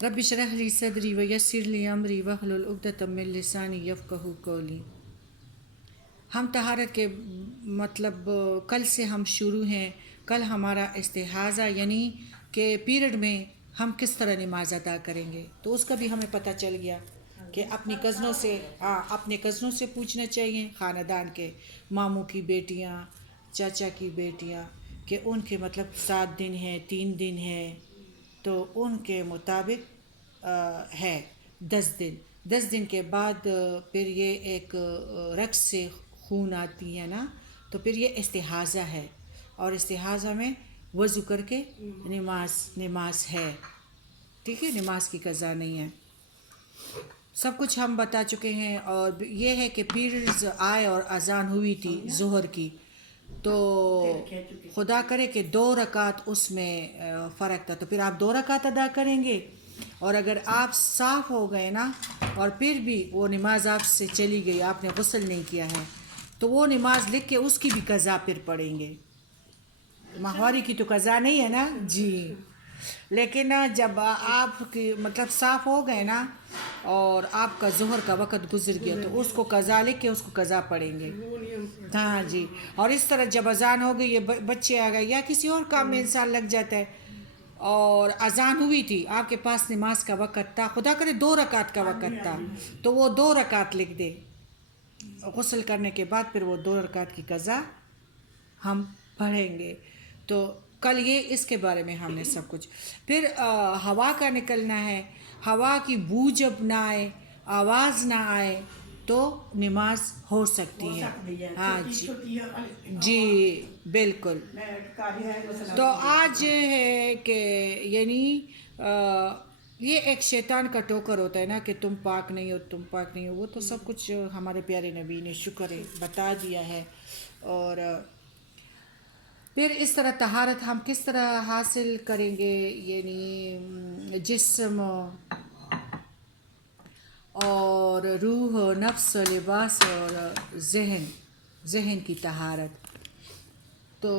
رب اشرح لی صدری ویسر لی امری واحلل عقدۃ من لسانی یفقہوا قولی۔ ہم طہارت کے مطلب کل سے ہم شروع ہیں۔ کل ہمارا استحاضہ یعنی کہ پیریڈ میں ہم کس طرح نماز ادا کریں گے، تو اس کا بھی ہمیں پتہ چل گیا کہ اپنے کزنوں سے پوچھنا چاہیے، خاندان کے ماموں کی بیٹیاں، چاچا کی بیٹیاں، کہ ان کے مطلب 7 دن ہے، 3 دن ہے، تو ان کے مطابق ہے 10 دن کے بعد پھر یہ ایک رقص سے خون آتی ہے نا، تو پھر یہ استحاضہ ہے، اور استحاضہ میں وضو کر کے نماز ہے، ٹھیک ہے، نماز کی قضا نہیں ہے۔ سب کچھ ہم بتا چکے ہیں، اور یہ ہے کہ پیریڈز آئے اور اذان ہوئی تھی ظہر کی، تو خدا کرے کہ 2 رکعت اس میں فرق تھا، تو پھر آپ 2 رکعت ادا کریں گے، اور اگر آپ صاف ہو گئے نا اور پھر بھی وہ نماز آپ سے چلی گئی، آپ نے غسل نہیں کیا ہے، تو وہ نماز لکھ کے اس کی بھی قضا پھر پڑھیں گے۔ ماہواری کی تو قضا نہیں ہے نا جی، لیکن جب آپ کی مطلب صاف ہو گئے نا اور آپ کا ظہر کا وقت گزر گیا، تو اس کو قضا لکھ کے اس کو قضا پڑھیں گے۔ ہاں جی، اور اس طرح جب اذان ہو گئی، یہ بچے آ گئے یا کسی اور کام میں انسان لگ جاتا ہے، اور اذان ہوئی تھی، آپ کے پاس نماز کا وقت تھا، خدا کرے 2 رکعت کا وقت تھا، تو وہ 2 رکعت لکھ دے، غسل کرنے کے بعد پھر وہ 2 رکعت کی قضا ہم پڑھیں گے۔ تو کل یہ اس کے بارے میں ہم نے سب کچھ، پھر ہوا کا نکلنا ہے، ہوا کی بو جب نہ آئے، آواز نہ آئے تو نماز ہو سکتی ہے۔ ہاں جی بالکل۔ تو آج ہے کہ یعنی یہ ایک شیطان کا ٹوکر ہوتا ہے نا کہ تم پاک نہیں ہو، تم پاک نہیں ہو، وہ تو سب کچھ ہمارے پیارے نبی نے شکر ہے بتا دیا ہے۔ اور پھر اس طرح طہارت ہم کس طرح حاصل کریں گے، یعنی جسم اور روح و نفس و لباس اور ذہن کی طہارت۔ تو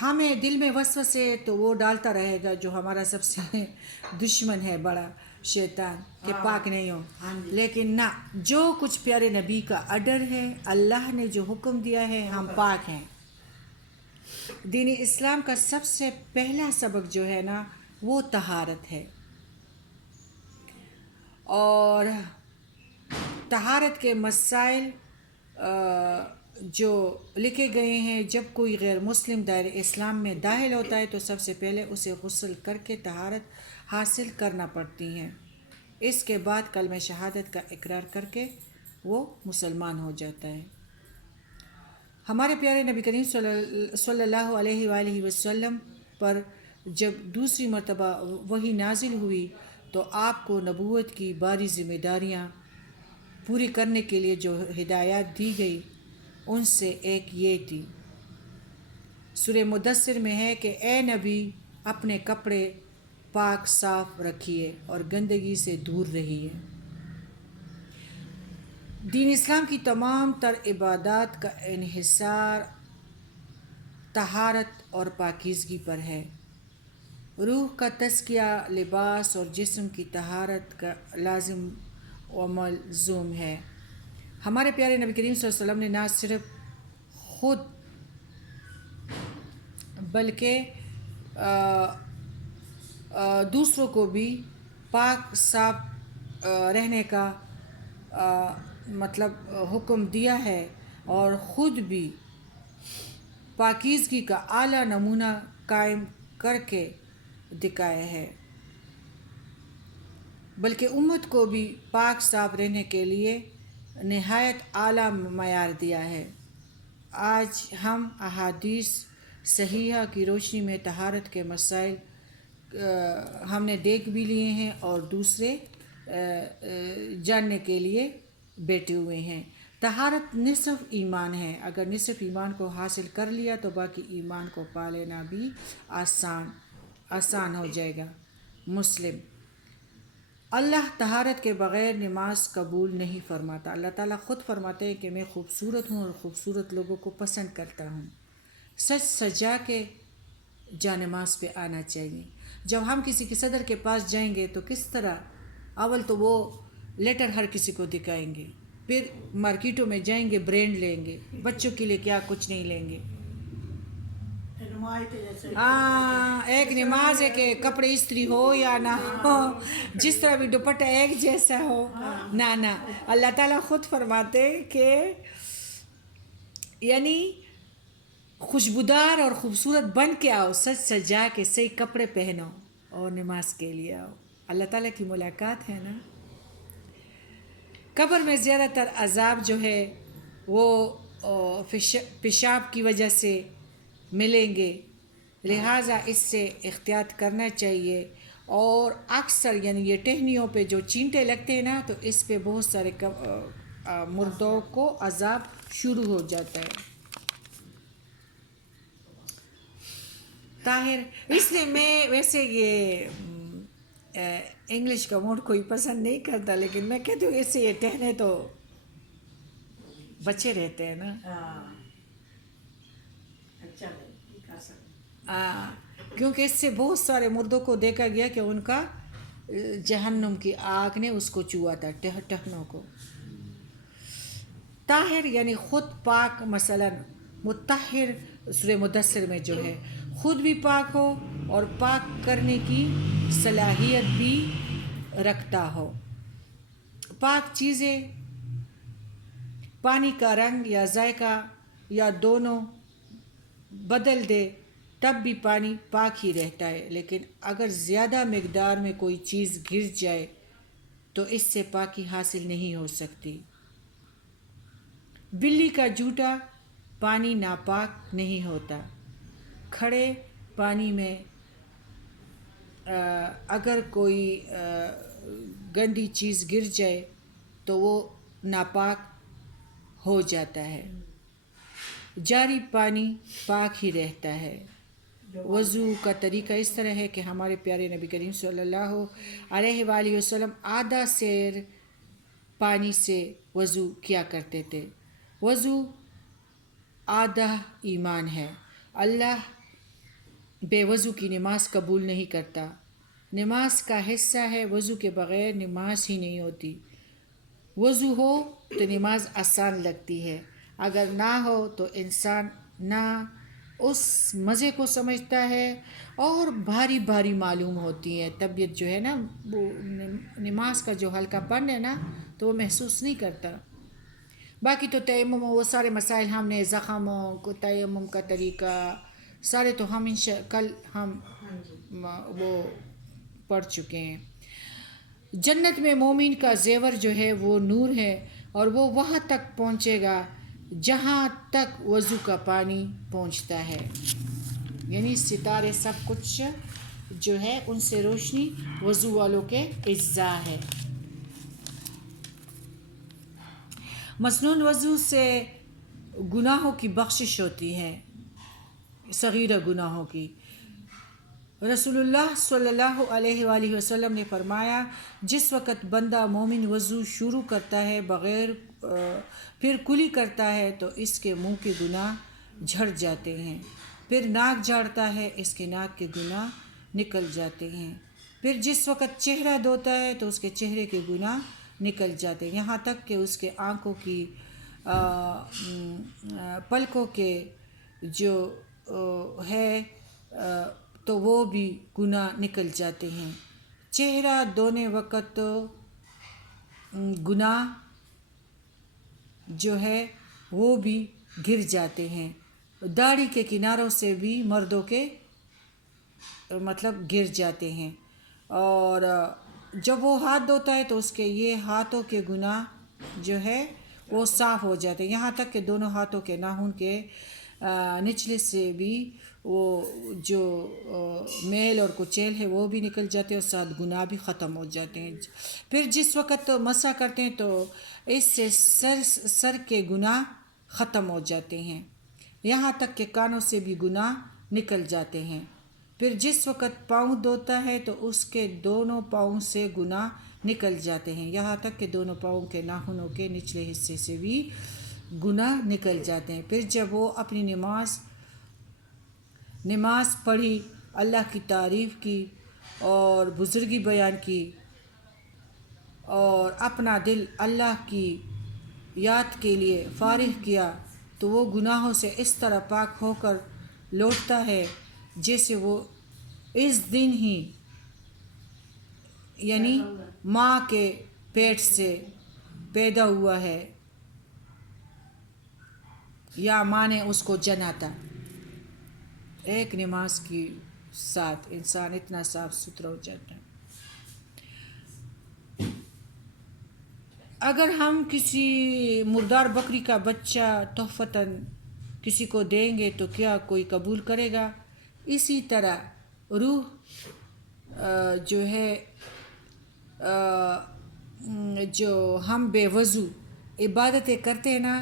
ہمیں دل میں وسوسے تو وہ ڈالتا رہے گا جو ہمارا سب سے دشمن ہے بڑا، شیطان، کہ پاک نہیں ہو، لیکن نہ، جو کچھ پیارے نبی کا آرڈر ہے، اللہ نے جو حکم دیا ہے، ہم پاک ہیں۔ دین اسلام کا سب سے پہلا سبق جو ہے نا وہ طہارت ہے، اور طہارت کے مسائل جو لکھے گئے ہیں، جب کوئی غیر مسلم دائرہ اسلام میں داخل ہوتا ہے تو سب سے پہلے اسے غسل کر کے طہارت حاصل کرنا پڑتی ہیں، اس کے بعد کلمہ شہادت کا اقرار کر کے وہ مسلمان ہو جاتا ہے۔ ہمارے پیارے نبی کریم صلی اللہ علیہ وآلہ وسلم پر جب دوسری مرتبہ وحی نازل ہوئی تو آپ کو نبوت کی باری ذمہ داریاں پوری کرنے کے لیے جو ہدایات دی گئی ان سے ایک یہ تھی۔ سورہ مدثر میں ہے کہ اے نبی، اپنے کپڑے پاک صاف رکھیے اور گندگی سے دور رہیے۔ دین اسلام کی تمام تر عبادات کا انحصار طہارت اور پاکیزگی پر ہے۔ روح کا تزکیہ، لباس اور جسم کی طہارت کا لازم و ملزوم ہے۔ ہمارے پیارے نبی کریم صلی اللہ علیہ وسلم نے نہ صرف خود بلکہ دوسروں کو بھی پاک صاف رہنے کا مطلب حکم دیا ہے، اور خود بھی پاکیزگی کا اعلیٰ نمونہ قائم کر کے دکھایا ہے، بلکہ امت کو بھی پاک صاف رہنے کے لیے نہایت اعلیٰ معیار دیا ہے۔ آج ہم احادیث صحیحہ کی روشنی میں طہارت کے مسائل ہم نے دیکھ بھی لیے ہیں اور دوسرے جاننے کے لیے بیٹھے ہوئے ہیں۔ طہارت نصف ایمان ہے، اگر نصف ایمان کو حاصل کر لیا تو باقی ایمان کو پا لینا بھی آسان ہو جائے گا۔ مسلم۔ اللہ طہارت کے بغیر نماز قبول نہیں فرماتا۔ اللہ تعالیٰ خود فرماتے ہیں کہ میں خوبصورت ہوں اور خوبصورت لوگوں کو پسند کرتا ہوں۔ سج سجا کے جا نماز پہ آنا چاہیے. جب ہم کسی کے صدر کے پاس جائیں گے تو کس طرح؟ اول تو وہ لیٹر ہر کسی کو دکھائیں گے، پھر مارکیٹوں میں جائیں گے، برینڈ لیں گے، بچوں کے لیے کیا کچھ نہیں لیں گے. ایک نماز ہے کہ کپڑے استری ہو یا نہ ہو، جس طرح بھی دوپٹہ ایک جیسا ہو، نہ اللہ تعالیٰ خود فرماتے کہ یعنی خوشبودار اور خوبصورت بن کے آؤ، سج سجا کے صحیح کپڑے پہنو اور نماز کے لیے آؤ. اللہ تعالیٰ کی ملاقات ہے نا. قبر میں زیادہ تر عذاب جو ہے وہ پیشاب کی وجہ سے ملیں گے، لہٰذا اس سے احتیاط کرنا چاہیے. اور اکثر یعنی یہ ٹہنیوں پہ جو چینٹے لگتے ہیں نا، تو اس پہ بہت سارے مردوں کو عذاب شروع ہو جاتا ہے. طاہر اس لیے میں ویسے یہ انگلش کا موڈ کوئی پسند نہیں کرتا، لیکن میں کہتی ہوں اس سے یہ ٹہنے تو بچے رہتے ہیں نا. کیونکہ اس سے بہت سارے مردوں کو دیکھا گیا کہ ان کا جہنم کی آگ نے اس کو چوا تھا، ٹہنوں کو. طاہر یعنی خود پاک، مثلا مطہر سورہ مدثر میں جو ہے خود بھی پاک ہو اور پاک کرنے کی صلاحیت بھی رکھتا ہو. پاک چیزیں پانی کا رنگ یا ذائقہ یا دونوں بدل دے تب بھی پانی پاک ہی رہتا ہے، لیکن اگر زیادہ مقدار میں کوئی چیز گر جائے تو اس سے پاکی حاصل نہیں ہو سکتی. بلی کا جھوٹا پانی ناپاک نہیں ہوتا. کھڑے پانی میں اگر کوئی گندی چیز گر جائے تو وہ ناپاک ہو جاتا ہے. جاری پانی پاک ہی رہتا ہے. وضو کا طریقہ اس طرح ہے کہ ہمارے پیارے نبی کریم صلی اللہ علیہ وآلہ وسلم آدھا سیر پانی سے وضو کیا کرتے تھے. وضو آدھا ایمان ہے. اللہ بے وضو کی نماز قبول نہیں کرتا. نماز کا حصہ ہے، وضو کے بغیر نماز ہی نہیں ہوتی. وضو ہو تو نماز آسان لگتی ہے، اگر نہ ہو تو انسان نہ اس مزے کو سمجھتا ہے اور بھاری بھاری معلوم ہوتی ہے. طبیعت جو ہے نا، وہ نماز کا جو ہلکا پن ہے نا تو وہ محسوس نہیں کرتا. باقی تو تیمم وہ سارے مسائل ہم نے زخموں کو تیمم کا طریقہ سارے تو ہم کل ہم وہ پڑھ چکے ہیں. جنت میں مومن کا زیور جو ہے وہ نور ہے، اور وہ وہاں تک پہنچے گا جہاں تک وضو کا پانی پہنچتا ہے. یعنی ستارے سب کچھ جو ہے ان سے روشنی وضو والوں کے اجزاء ہے. مسنون وضو سے گناہوں کی بخشش ہوتی ہے، صغیرہ گناہوں کی. رسول اللہ صلی اللہ علیہ وآلہ وسلم نے فرمایا، جس وقت بندہ مومن وضو شروع کرتا ہے بغیر پھر کلی کرتا ہے تو اس کے منہ کے گناہ جھڑ جاتے ہیں. پھر ناک جھاڑتا ہے، اس کے ناک کے گناہ نکل جاتے ہیں. پھر جس وقت چہرہ دھوتا ہے تو اس کے چہرے کے گناہ نکل جاتے ہیں، یہاں تک کہ اس کے آنکھوں کی پلکوں کے جو ہے تو وہ بھی گناہ نکل جاتے ہیں. چہرہ دھونے وقت گناہ جو ہے وہ بھی گر جاتے ہیں. داڑھی کے کناروں سے بھی مردوں کے گر جاتے ہیں. اور جب وہ ہاتھ دھوتا ہے تو اس کے یہ ہاتھوں کے گناہ جو ہے وہ صاف ہو جاتے ہیں، یہاں تک کہ دونوں ہاتھوں کے ناخن کے نچلے سے بھی وہ جو میل اور کچیل ہے وہ بھی نکل جاتے ہیں اور ساتھ گناہ بھی ختم ہو جاتے ہیں. پھر جس وقت مسح کرتے ہیں تو اس سے سر کے گناہ ختم ہو جاتے ہیں، یہاں تک کہ کانوں سے بھی گناہ نکل جاتے ہیں. پھر جس وقت پاؤں دھوتا ہے تو اس کے دونوں پاؤں سے گناہ نکل جاتے ہیں، یہاں تک کہ دونوں پاؤں کے ناخنوں کے نچلے حصے سے بھی گناہ نکل جاتے ہیں. پھر جب وہ اپنی نماز نماز پڑھی، اللہ کی تعریف کی اور بزرگی بیان کی اور اپنا دل اللہ کی یاد کے لیے فارغ کیا تو وہ گناہوں سے اس طرح پاک ہو کر لوٹتا ہے جیسے وہ اس دن ہی یعنی ماں کے پیٹ سے پیدا ہوا ہے یا ماں نے اس کو جنا تھا۔ ایک نماز کی ساتھ انسان اتنا صاف ستھرا ہو جاتا ہے۔ اگر ہم کسی مردار بکری کا بچہ تحفتاً کسی کو دیں گے تو کیا کوئی قبول کرے گا؟ اسی طرح روح جو ہے جو ہم بے وضو عبادتیں کرتے ہیں نا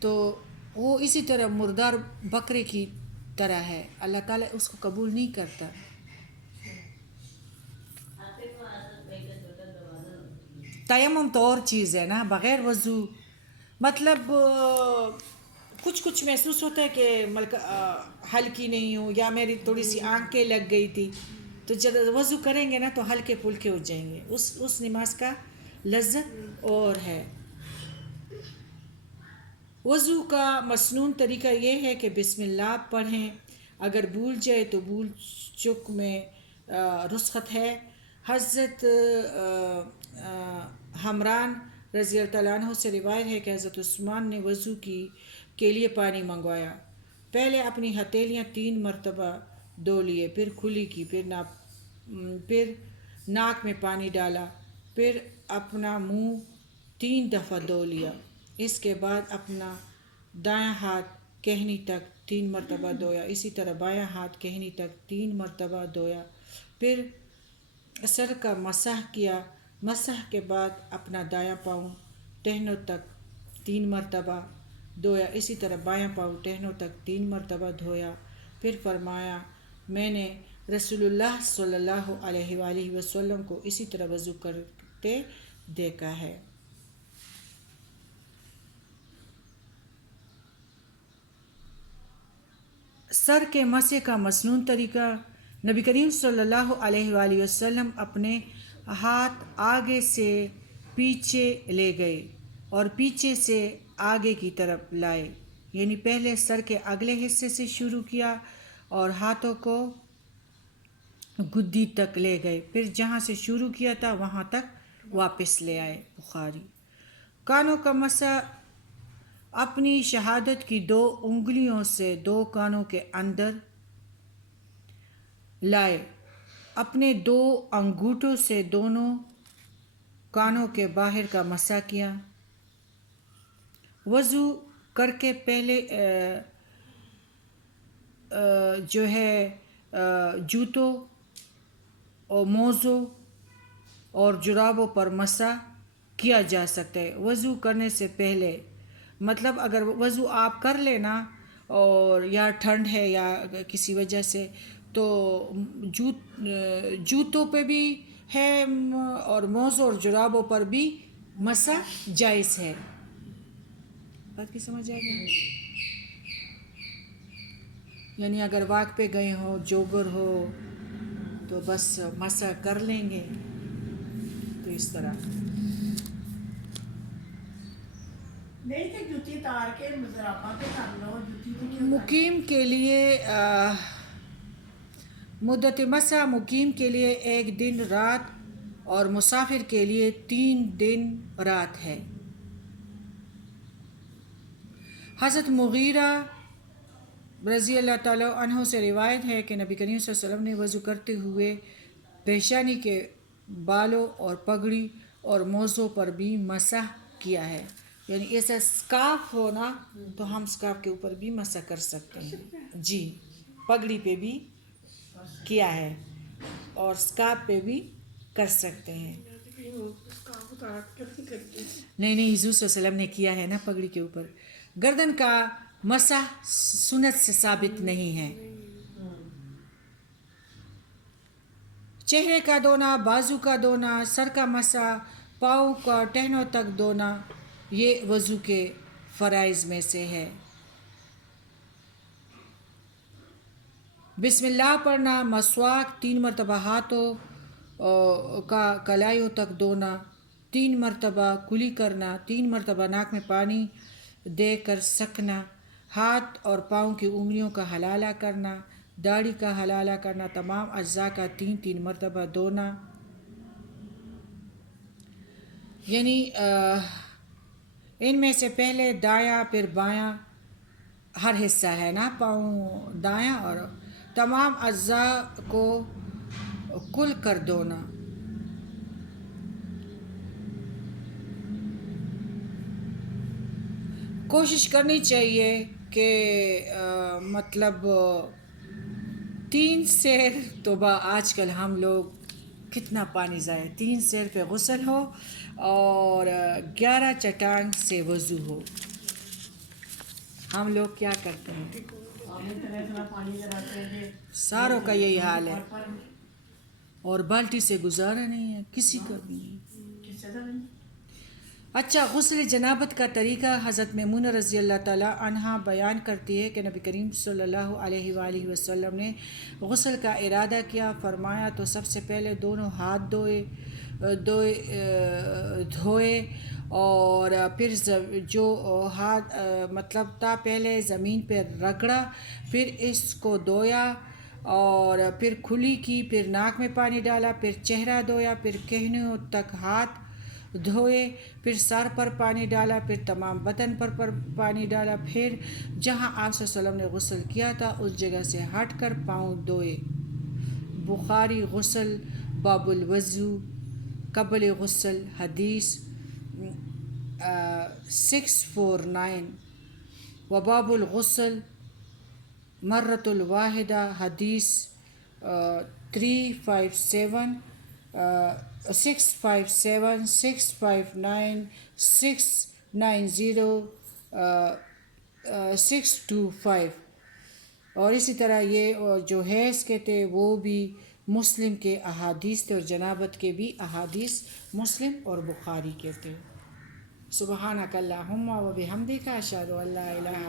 تو وہ اسی طرح مردار بکرے کی طرح ہے، اللہ تعالیٰ اس کو قبول نہیں کرتا۔ تیمم تو اور چیز ہے نا، بغیر وضو مطلب کچھ محسوس ہوتا ہے کہ ہلکی نہیں ہوں یا میری تھوڑی سی آنکھیں لگ گئی تھی تو جب وضو کریں گے نا تو ہلکے پھلکے ہو جائیں گے، اس نماز کا لذت اور ہے۔ وضو کا مسنون طریقہ یہ ہے کہ بسم اللہ پڑھیں، اگر بھول جائے تو بھول چک میں رخصت ہے۔ حضرت حمران رضی اللہ عنہ سے روایت ہے کہ حضرت عثمان نے وضو کے لیے پانی منگوایا، پہلے اپنی ہتھیلیاں 3 مرتبہ دھو لیے، پھر کھلی کی، پھر ناک میں پانی ڈالا، پھر اپنا منہ 3 دفعہ دھو لیا، اس کے بعد اپنا دایاں ہاتھ کہنی تک 3 مرتبہ دھویا، اسی طرح بایاں ہاتھ کہنی تک 3 مرتبہ دھویا، پھر سر کا مسح کیا، مسح کے بعد اپنا دایاں پاؤں ٹہنوں تک 3 مرتبہ دھویا، اسی طرح بایاں پاؤں ٹہنوں تک 3 مرتبہ دھویا، پھر فرمایا میں نے رسول اللہ صلی اللہ علیہ وآلہ وسلم کو اسی طرح وضو کرتے دیکھا ہے۔ سر کے مسح کا مسنون طریقہ، نبی کریم صلی اللہ علیہ وآلہ وسلم اپنے ہاتھ آگے سے پیچھے لے گئے اور پیچھے سے آگے کی طرف لائے، یعنی پہلے سر کے اگلے حصے سے شروع کیا اور ہاتھوں کو گدی تک لے گئے، پھر جہاں سے شروع کیا تھا وہاں تک واپس لے آئے۔ بخاری۔ کانوں کا مسح، اپنی شہادت کی 2 انگلیوں سے 2 کانوں کے اندر لائے، اپنے 2 انگوٹھوں سے دونوں کانوں کے باہر کا مسح کیا۔ وضو کر کے پہلے جو ہے جوتوں اور موزوں اور جرابوں پر مسح کیا جا سکتا ہے۔ وضو کرنے سے پہلے مطلب اگر وضو آپ کر لینا اور یا ٹھنڈ ہے یا کسی وجہ سے تو جوتوں پہ بھی ہے اور موزوں اور جرابوں پر بھی مسح جائز ہے۔ بات کی سمجھ آ گئی؟ یعنی اگر واک پہ گئے ہو، جوگر ہو تو بس مسح کر لیں گے، تو اس طرح نہیں تو جوتی تار کے مزرابہ پہ کر لو، مقیم کے لیے مدت مسح مقیم کے لیے 1 دن رات اور مسافر کے لیے 3 دن رات ہے۔ حضرت مغیرہ رضی اللہ تعالیٰ عنہ سے روایت ہے کہ نبی کریم صلی اللہ علیہ وسلم نے وضو کرتے ہوئے پیشانی کے بالوں اور پگڑی اور موزوں پر بھی مسح کیا ہے، یعنی ایسا سکارف ہو نا تو ہم سکارف کے اوپر بھی مسح کر سکتے ہیں، جی پگڑی پہ بھی کیا ہے اور سکارف پہ بھی کر سکتے ہیں۔ نہیں حضور صلی اللہ علیہ وسلم نے کیا ہے نا پگڑی کے اوپر۔ گردن کا مسح سنت سے ثابت نہیں ہے۔ چہرے کا دھونا، بازو کا دھونا، سر کا مسح، پاؤں کا ٹہنوں تک دھونا، یہ وضو کے فرائض میں سے ہے۔ بسم اللہ پڑھنا، مسواک 3 مرتبہ ہاتھوں کا کلائیوں تک دھونا، 3 مرتبہ کلی کرنا، 3 مرتبہ ناک میں پانی دے کر سکنا، ہاتھ اور پاؤں کی انگلیوں کا حلالہ کرنا، داڑھی کا حلالہ کرنا، تمام اعضاء کا 3 مرتبہ دھونا. یعنی ان میں سے پہلے دایاں پھر بایاں ہر حصہ ہے نا، پاؤں دایاں اور تمام اعضاء کو کل کر دھونا. کوشش کرنی چاہیے کہ مطلب 3 سیر توبہ، آج کل ہم لوگ کتنا پانی ضائع، 3 سیر پہ غسل ہو اور 11 چٹان سے وضو ہو. ہم لوگ کیا کرتے ہیں، اتنا پانی جلاتے ہیں ساروں کا یہی حال ہے، پر اور بالٹی سے گزارا نہیں ہے کسی کا بھی نہیں. کس طرح نہیں. اچھا، غسل جنابت کا طریقہ حضرت میمونہ رضی اللہ تعالیٰ عنہا بیان کرتی ہے کہ نبی کریم صلی اللہ علیہ وآلہ وسلم نے غسل کا ارادہ کیا، فرمایا تو سب سے پہلے دونوں ہاتھ دھوئے اور پھر جو ہاتھ مطلب تا پہلے زمین پہ رگڑا، پھر اس کو دھویا اور پھر کھلی کی، پھر ناک میں پانی ڈالا، پھر چہرہ دھویا، پھر کہنیوں تک ہاتھ دھوئے، پھر سر پر پانی ڈالا، پھر تمام بدن پر پانی ڈالا، پھر جہاں آپ صلی اللہ علیہ وسلم نے غسل کیا تھا اس جگہ سے ہٹ کر پاؤں دھوئے. بخاری غسل باب الوضو قبل غسل حدیث 649، وباب الغسل مرۃ الواحدہ حدیث 357، 657، 659، 690، 625. اور اسی طرح یہ جو حیض کے تھے وہ بھی مسلم کے احادیث تھے، اور جنابت کے بھی احادیث مسلم اور بخاری کے تھے. سبحانک اللہم و بحمدک، اشہد ان لا الہ